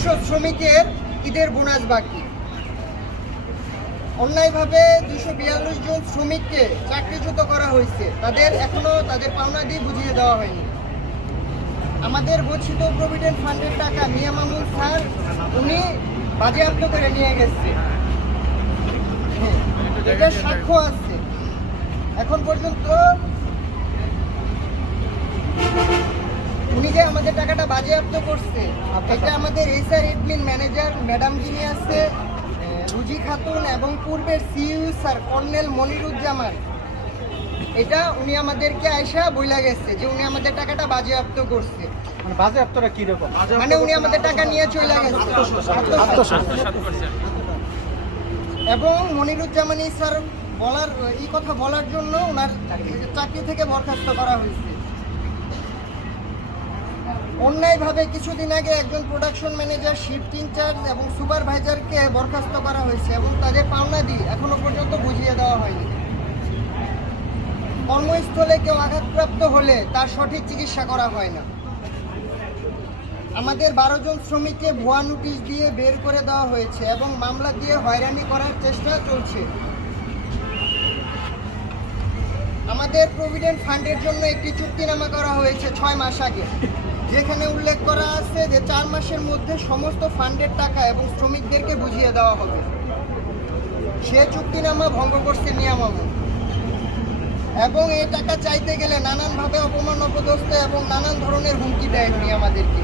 দুশো শ্রমিকের ঈদের বোনাস বাকি। অন্যায়ভাবে দুশো বিয়াল্লিশ জন শ্রমিককে চাকরিচ্যুত করা হয়েছে। তাদের এখনও তাদের পাওনা দিয়ে বুঝিয়ে দেওয়া হয়নি। আমাদের গচ্ছিত প্রভিডেন্ট ফান্ডের টাকা মিয়া মামুন স্যার উনি বাজেয়াপ্ত করে নিয়ে গেছে। হ্যাঁ, এটার সাক্ষ্য আছে। এখন পর্যন্ত উনি যে আমাদের টাকাটা বাজেয়াপ্ত করছে। এটা আমাদের এইচআর এডমিন ম্যানেজার ম্যাডাম যিনি আছে রুজি খাতুন এবং পূর্বের সিইউ স্যার কর্নেল মনিরুজ্জামান। এটা উনি আমাদেরকে আয়সা বইলা গেছে যে উনি আমাদের টাকাটা বাজেয়াপ্ত করছে। মানে বাজে আপনারা কীরকম মানে উনি আমাদের টাকা নিয়ে চলে গেছে। এবং মনিরুজ্জামানি স্যার বলার এই কথা বলার জন্য ওনার চাকরি থেকে বরখাস্ত করা হয়েছে। অন্যায়ভাবে কিছুদিন আগে একজন প্রোডাকশন ম্যানেজার শিফট ইনচার্জ এবং সুপারভাইজারকে বরখাস্ত করা হয়েছে এবং তাদের পাওনা দিয়ে এখনও পর্যন্ত বুঝিয়ে দেওয়া হয়নি। কর্মস্থলে কেউ আঘাতপ্রাপ্ত হলে তার সঠিক চিকিৎসা করা হয় না। আমাদের বারো জন শ্রমিককে ভুয়া নোটিশ দিয়ে বের করে দেওয়া হয়েছে এবং মামলা দিয়ে হয়রানি করার চেষ্টা চলছে। আমাদের প্রভিডেন্ট ফান্ডের জন্য একটি চুক্তিনামা করা হয়েছে ছয় মাস আগে। যেখানে উল্লেখ করা আছে যে চার মাসের মধ্যে সমস্ত ফান্ডের টাকা এবং শ্রমিকদেরকে বুঝিয়ে দেওয়া হবে। সে চুক্তিনামা ভঙ্গ করছে নিয়ামামু এবং এই টাকা চাইতে গেলে নানানভাবে অপমান, অপদস্থ এবং নানান ধরনের হুমকি দেয় উনি আমাদেরকে।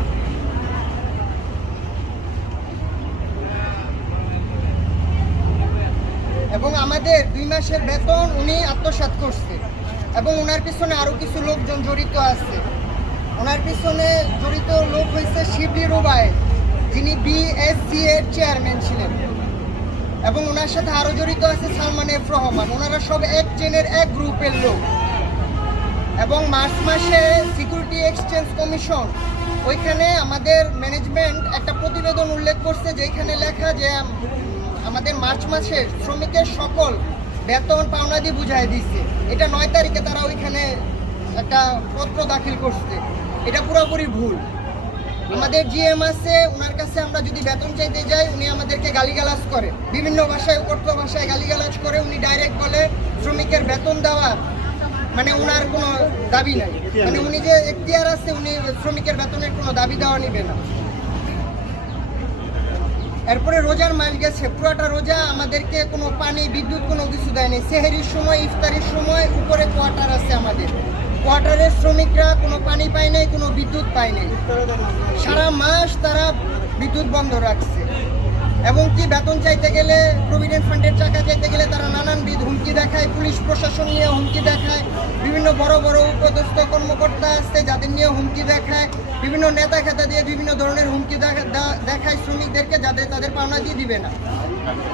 এবং আমাদের দুই মাসের বেতন উনি আত্মসাৎ করছে। এবং ওনার পিছনে আরও কিছু লোকজন জড়িত আছে। ওনার পিছনে জড়িত লোক হয়েছে শিবলি রুবায় যিনি বিএসসি এর চেয়ারম্যান ছিলেন। এবং ওনার সাথে আরও জড়িত আছে সালমান এফ রহমান। ওনারা সব এক চেনের এক গ্রুপের লোক। এবং মার্চ মাসে সিকিউরিটি এক্সচেঞ্জ কমিশন ওইখানে আমাদের ম্যানেজমেন্ট একটা প্রতিবেদন উল্লেখ করছে, যেখানে লেখা যে আমাদের মার্চ মাসের শ্রমিকের সকল বেতন পাওনা দিয়ে বুঝাই দিচ্ছে এটা নয় তারিখে তারা ওইখানে একটা পত্র দাখিল করছে। এটা পুরোপুরি ভুল। আমাদের জিএম আছে, ওনার কাছে আমরা যদি বেতন চাইতে যাই, উনি আমাদেরকে গালিগালাজ করে। বিভিন্ন ভাষায় উপর্ত ভাষায় গালিগালাজ করে উনি ডাইরেক্ট বলে শ্রমিকের বেতন দেওয়া মানে ওনার কোনো দাবি নাই। মানে উনি যে এখতিয়ার আছে, উনি শ্রমিকের বেতনের কোনো দাবি দেওয়া নিবে না। এরপরে রোজার মাস গেছে, পুরোটা রোজা আমাদেরকে কোনো পানি, বিদ্যুৎ কোনো কিছু দেয়নি। সেহেরির সময়, ইফতারির সময়, উপরে কোয়ার্টার আছে আমাদের। কোয়ার্টারের শ্রমিকরা কোনো পানি পায় নাই, কোনো বিদ্যুৎ পায় নাই। সারা মাস তারা বিদ্যুৎ বন্ধ রাখছে। এবং কি বেতন চাইতে গেলে প্রভিডেন্ট ফান্ডের টাকা চাইতে গেলে তারা নানানবিধ হুমকি দেখায়, পুলিশ প্রশাসন নিয়ে হুমকি দেখায়, বিভিন্ন বড় বড় উপদস্থ কর্মকর্তা আসছে যাদের নিয়ে হুমকি দেখায়, বিভিন্ন নেতা খেতা দিয়ে বিভিন্ন ধরনের হুমকি দেখা- দেখায় শ্রমিকদেরকে যাদের তাদের পাওনা দিয়ে দিবে না।